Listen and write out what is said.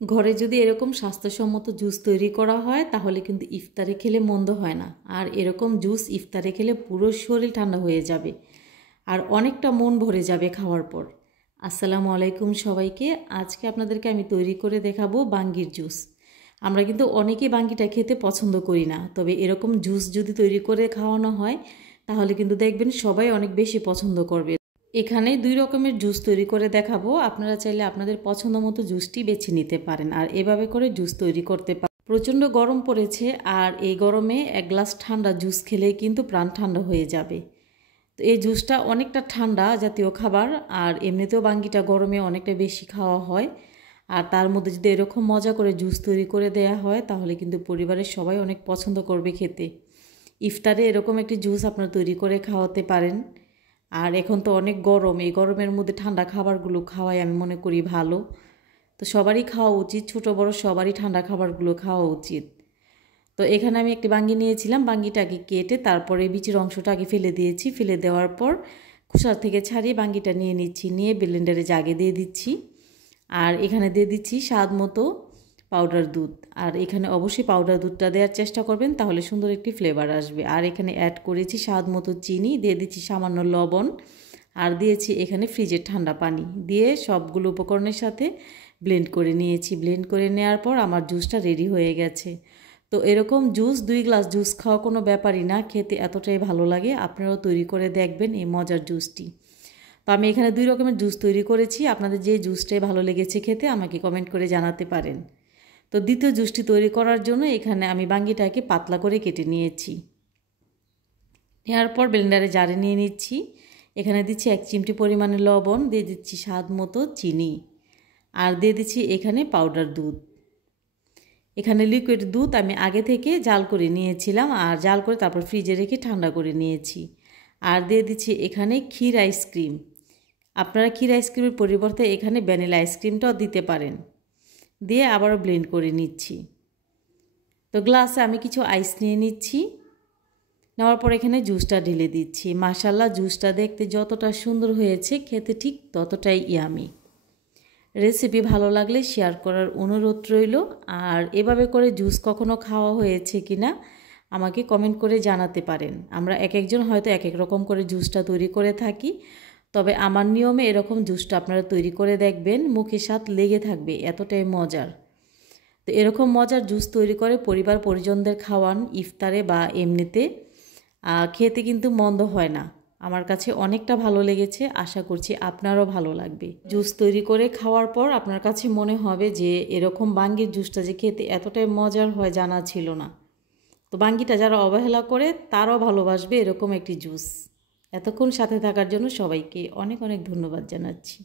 ঘরে যদি এরকম স্বাস্থ্যসম্মত জুস তৈরি করা হয় তাহলে কিন্তু ইফতারে খেলে মন্দ হয় না। আর এরকম জুস ইফতারে খেলে পুরো শরীর ঠান্ডা হয়ে যাবে আর অনেকটা মন ভরে যাবে খাওয়ার পর। আসসালামু আলাইকুম সবাইকে। আজকে আপনাদেরকে আমি তৈরি করে দেখাবো বাঙ্গির জুস। আমরা কিন্তু অনেকেই বাঙ্গিটা খেতে পছন্দ করি না, তবে এরকম জুস যদি তৈরি করে খাওয়ানো হয় তাহলে কিন্তু দেখবেন সবাই অনেক বেশি পছন্দ করবে। এখানে 2 রকমের জুস তৈরি করে দেখাবো। আপনারা চাইলে আপনাদের পছন্দ মতো জুসটি বেছে নিতে পারেন আর এভাবে করে জুস তৈরি করতে পারেন। প্রচণ্ড গরম পড়েছে আর এই গরমে 1 গ্লাস ঠান্ডা জুস খেলেই কিন্তু প্রাণ ঠান্ডা হয়ে যাবে। তো এই জুসটা অনেকটা ঠান্ডা জাতীয় খাবার আর এমনিতেও বাঙ্গিটা গরমে অনেকটা বেশি খাওয়া হয়। আর তার মধ্যে যদি এরকম মজা করে জুস তৈরি করে দেয়া হয় তাহলে কিন্তু পরিবারের সবাই অনেক পছন্দ করবে খেতে। ইফতারে এরকম একটি জুস আপনারা তৈরি করে খাওয়াতে পারেন। আর এখন তো অনেক গরম, এই গরমের মধ্যে ঠান্ডা খাবারগুলো খাওয়াই আমি মনে করি ভালো। তো সবারই খাওয়া উচিত, ছোট বড় সবারই ঠান্ডা খাবারগুলো খাওয়া উচিত। তো এখানে আমি একটি বাঙ্গি নিয়েছিলাম, বাঙ্গিটাকে কেটে তারপরে বিচির অংশটা আগে ফেলে দিয়েছি। ফেলে দেওয়ার পর খোসা থেকে ছাড়িয়ে বাঙ্গিটা নিয়ে নিচ্ছি, নিয়ে ব্লেন্ডারে জাগে দিয়ে দিচ্ছি। আর এখানে দিয়ে দিচ্ছি স্বাদ মতো পাউডার দুধ। আর এখানে অবশ্যই পাউডার দুধটা দেওয়ার চেষ্টা করবেন, তাহলে সুন্দর একটি ফ্লেভার আসবে। আর এখানে অ্যাড করেছি স্বাদ মতো চিনি, দিয়ে দিচ্ছি সামান্য লবণ, আর দিয়েছি এখানে ফ্রিজের ঠান্ডা পানি। দিয়ে সবগুলো উপকরণের সাথে ব্লেন্ড করে নিয়েছি। ব্লেন্ড করে নেওয়ার পর আমার জুসটা রেডি হয়ে গেছে। তো এরকম জুস 2 গ্লাস জুস খাওয়া কোনো ব্যাপারই না, খেতে এতটাই ভালো লাগে। আপনারাও তৈরি করে দেখবেন এই মজার জুসটি। তো আমি এখানে 2 রকমের জুস তৈরি করেছি। আপনাদের যে জুসটাই ভালো লেগেছে খেতে আমাকে কমেন্ট করে জানাতে পারেন। তো দ্বিতীয় জুসটি তৈরি করার জন্য এখানে আমি বাঙ্গিটাকে পাতলা করে কেটে নিয়েছি। নেওয়ার পর ব্লেন্ডারে জারে নিয়ে নিচ্ছি। এখানে দিচ্ছি 1 চিমটি পরিমাণে লবণ, দিয়ে দিচ্ছি স্বাদ মতো চিনি, আর দিয়ে দিচ্ছি এখানে পাউডার দুধ। এখানে লিকুইড দুধ আমি আগে থেকে জাল করে নিয়েছিলাম, আর জাল করে তারপর ফ্রিজে রেখে ঠান্ডা করে নিয়েছি। আর দিয়ে দিচ্ছি এখানে ক্ষীর আইসক্রিম। আপনারা ক্ষীর আইসক্রিমের পরিবর্তে এখানে ভ্যানিলা আইসক্রিমটাও দিতে পারেন। দিয়ে আবারও ব্লেন্ড করে নিচ্ছি। তো গ্লাসে আমি কিছু আইস নিয়ে নিচ্ছি। নেওয়ার পর এখানে জুসটা ঢেলে দিচ্ছি। মাশাআল্লাহ, জুসটা দেখতে যতটা সুন্দর হয়েছে খেতে ঠিক ততটাই ইয়ামি। রেসিপি ভালো লাগলে শেয়ার করার অনুরোধ রইল। আর এভাবে করে জুস কখনো খাওয়া হয়েছে কিনা আমাকে কমেন্ট করে জানাতে পারেন। আমরা এক একজন হয়তো এক এক রকম করে জুসটা তৈরি করে থাকি, তবে আমার নিয়মে এরকম জুসটা আপনারা তৈরি করে দেখবেন, মুখে স্বাদ লেগে থাকবে, এতটাই মজার। তো এরকম মজার জুস তৈরি করে পরিবার পরিজনদের খাওয়ান ইফতারে বা এমনিতে, খেতে কিন্তু মন্দ হয় না। আমার কাছে অনেকটা ভালো লেগেছে, আশা করছি আপনারও ভালো লাগবে। জুস তৈরি করে খাওয়ার পর আপনার কাছে মনে হবে যে এরকম বাঙ্গির জুসটা যে খেতে এতটাই মজার হয় জানা ছিল না। তো বাঙ্গিটা যারা অবহেলা করে তারাও ভালোবাসবে এরকম একটি জুস। এতক্ষণ সাথে থাকার জন্য সবাইকে অনেক অনেক ধন্যবাদ জানাচ্ছি।